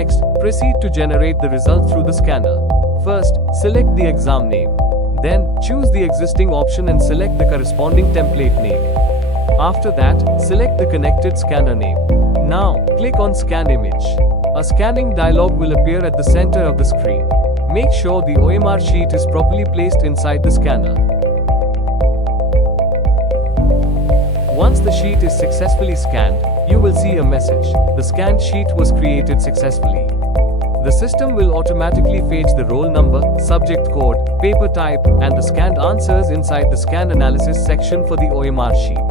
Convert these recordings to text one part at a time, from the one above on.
Next, proceed to generate the result through the scanner. First, select the exam name. Then, choose the existing option and select the corresponding template name. After that, select the connected scanner name. Now, click on Scan Image. A scanning dialog will appear at the center of the screen. Make sure the OMR sheet is properly placed inside the scanner. Once the sheet is successfully scanned, you will see a message. The scanned sheet was created successfully. The system will automatically fetch the roll number, subject code, paper type, and the scanned answers inside the scan analysis section for the OMR sheet.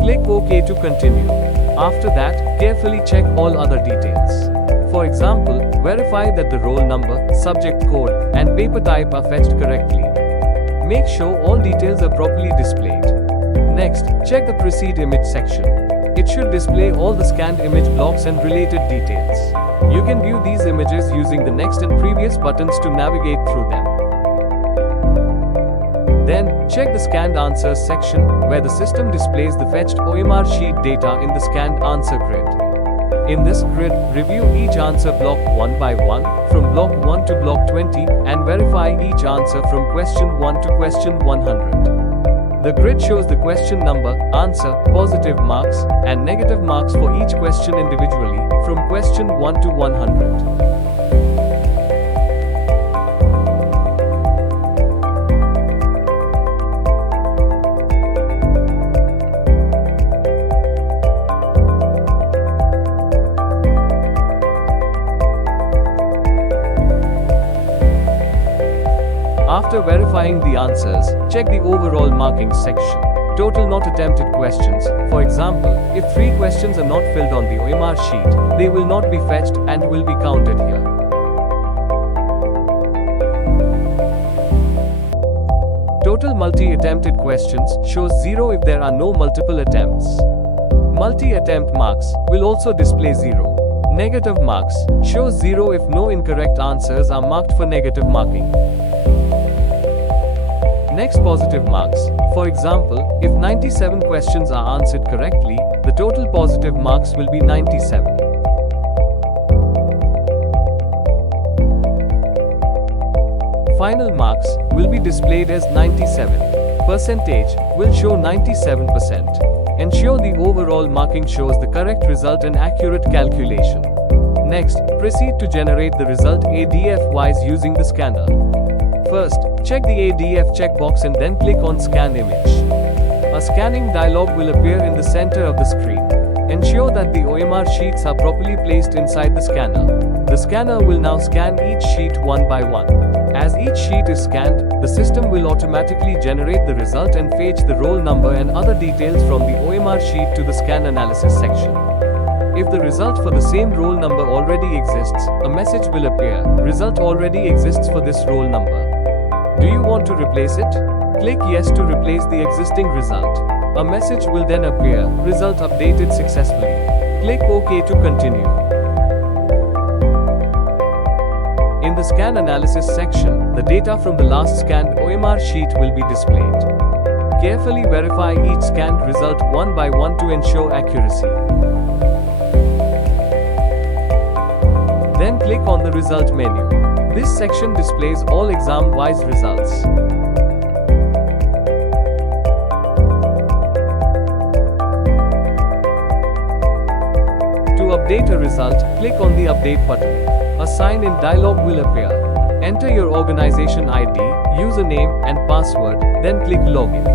Click OK to continue. After that, carefully check all other details. For example, verify that the roll number, subject code, and paper type are fetched correctly. Make sure all details are properly displayed. Next, check the Proceed Image section. It should display all the scanned image blocks and related details. You can view these images using the Next and Previous buttons to navigate through them. Then, check the Scanned Answers section, where the system displays the fetched OMR sheet data in the scanned answer grid. In this grid, review each answer block one by one, from block 1 to block 20, and verify each answer from question 1 to question 100. The grid shows the question number, answer, positive marks, and negative marks for each question individually, from question 1 to 100. After verifying the answers, check the overall marking section. Total not attempted questions. For example, if 3 questions are not filled on the OMR sheet, they will not be fetched and will be counted here. Total multi-attempted questions shows 0 if there are no multiple attempts. Multi-attempt marks will also display 0. Negative marks shows 0 if no incorrect answers are marked for negative marking. Next, positive marks. For example, if 97 questions are answered correctly, the total positive marks will be 97. Final marks will be displayed as 97. Percentage will show 97%. Ensure the overall marking shows the correct result and accurate calculation. Next, proceed to generate the result ADF-wise using the scanner. First, check the ADF checkbox and then click on Scan Image. A scanning dialog will appear in the center of the screen. Ensure that the OMR sheets are properly placed inside the scanner. The scanner will now scan each sheet one by one. As each sheet is scanned, the system will automatically generate the result and fetch the roll number and other details from the OMR sheet to the scan analysis section. If the result for the same roll number already exists, a message will appear, "Result already exists for this roll number. Do you want to replace it?" Click Yes to replace the existing result. A message will then appear, "Result updated successfully." Click OK to continue. In the scan analysis section, the data from the last scanned OMR sheet will be displayed. Carefully verify each scanned result one by one to ensure accuracy. Then click on the Result menu. This section displays all exam-wise results. To update a result, click on the Update button. A sign-in dialog will appear. Enter your organization ID, username, and password, then click Login.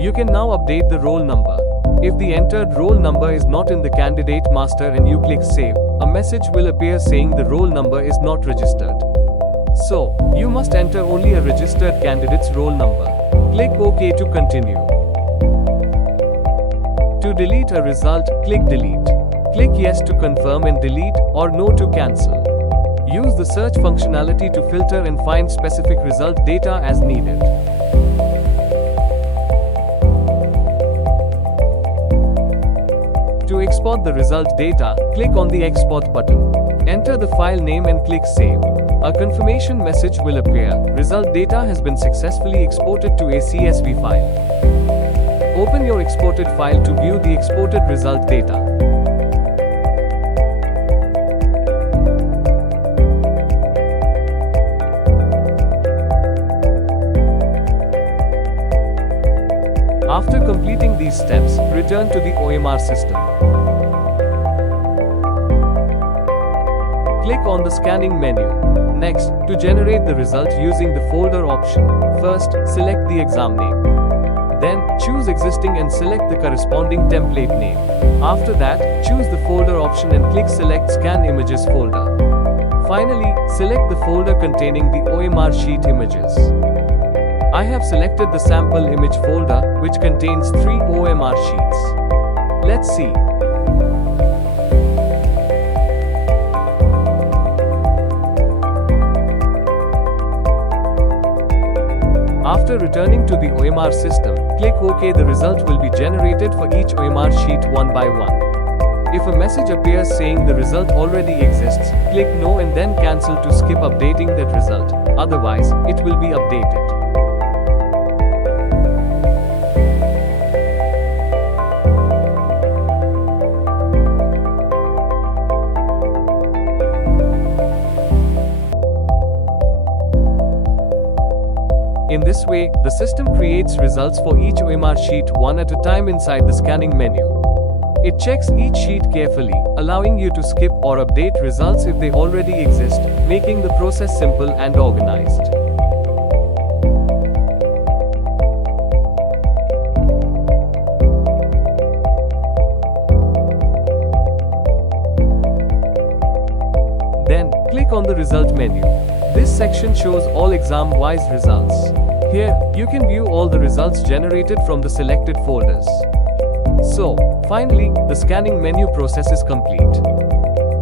You can now update the roll number. If the entered roll number is not in the candidate master and you click Save, a message will appear saying the roll number is not registered. So, you must enter only a registered candidate's roll number. Click OK to continue. To delete a result, click Delete. Click Yes to confirm and delete, or No to cancel. Use the search functionality to filter and find specific result data as needed. To export the result data, click on the Export button. Enter the file name and click Save. A confirmation message will appear. Result data has been successfully exported to a CSV file. Open your exported file to view the exported result data. After completing these steps, return to the OMR system. Click on the scanning menu. Next, to generate the result using the folder option, first, select the exam name. Then, choose existing and select the corresponding template name. After that, choose the folder option and click Select Scan Images folder. Finally, select the folder containing the OMR sheet images. I have selected the sample image folder, which contains 3 OMR sheets. Let's see. After returning to the OMR system, click OK. The result will be generated for each OMR sheet one by one. If a message appears saying the result already exists, click No and then cancel to skip updating that result. Otherwise, it will be updated. In this way, the system creates results for each OMR sheet one at a time inside the scanning menu. It checks each sheet carefully, allowing you to skip or update results if they already exist, making the process simple and organized. Then, click on the result menu. This section shows all exam-wise results. Here, you can view all the results generated from the selected folders. So, finally, the scanning menu process is complete.